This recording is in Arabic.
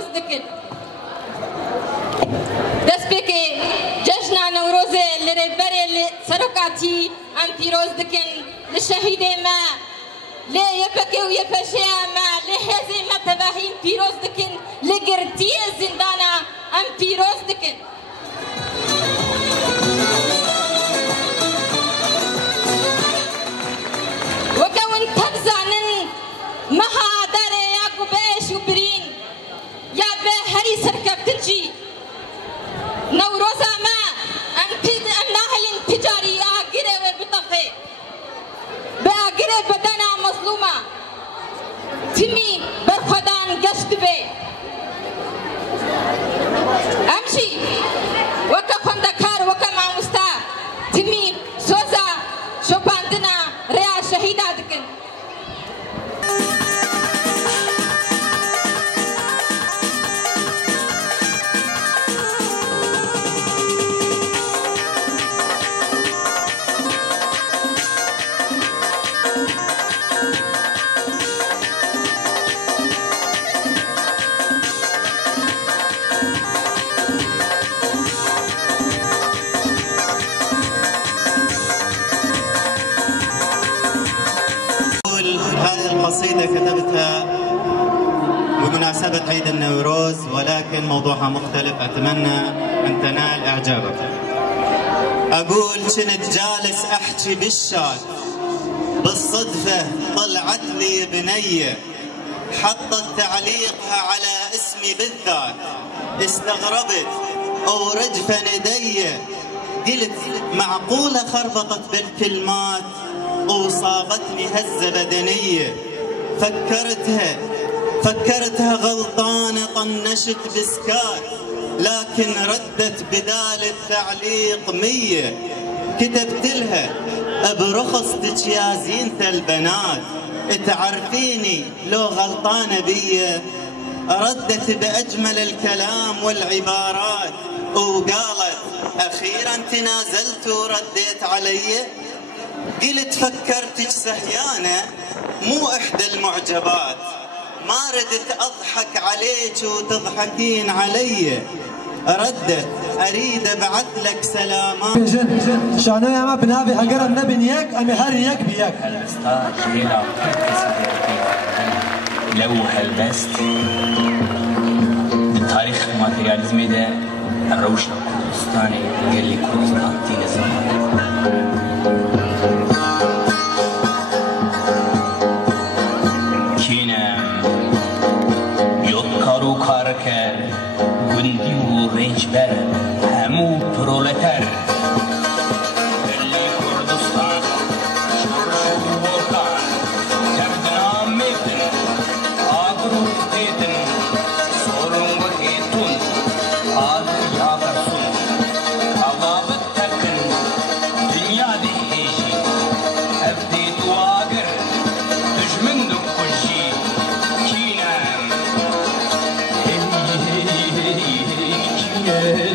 پیروز دکن دست بکی جشن نوروز لربر سرکاتی ام پیروز دکن لشهید ما لی یپکی و یپشی ما لحزی ما تباهیم پیروز دکن لگرتی زندانا ام پیروز دکن وكون تبزانن مها دار ياكو باش وبرين يا بهري سركب تنجي نوروزا ما ام ناهل تجاري اغيره وبطفي باغيره بدنا مظلومه تمي برخدان قشت بي امشي وكفن دكار وكما مستا تمي سوزا شوباندنا ريا شهيدا دكن قصيدة كتبتها بمناسبة عيد النوروز ولكن موضوعها مختلف، أتمنى أن تنال إعجابك. أقول كنت جالس أحكي بالشات بالصدفة طلعت لي بنية حطت تعليقها على اسمي بالذات، استغربت ورجفة ندية قلت معقولة خربطت بالكلمات وصابتني هزة بدنية. فكرتها غلطانة طنشت بسكات، لكن ردت بدال التعليق 100. كتبت لها برخصتك يا زينة البنات تعرفيني لو غلطانة بيا. ردت بأجمل الكلام والعبارات وقالت أخيرا تنازلت ورديت علي. قلت فكرتك سهيانة مو إحدى المعجبات، ما ردت أضحك عليك وتضحكين علي. ردت أريد أبعث لك سلامات شانو يا ما بنابي أقرأ النبي نياك أمي هارياك بياك هالبستا جيلا لو هالبست بالتاريخ ماترياليزمي ده الروشة الكردستاني قال لي كردستان زمان کارکر گندی و رنجبر همو پرولتر ملی کردستان شرش و برکان تردنا میتن آگرو دیتن سورون و هیتون آدو یاغرسون کلابت تکن دنیا دی هیجی افدید و آگر دجمن دو کجی کینم Yeah.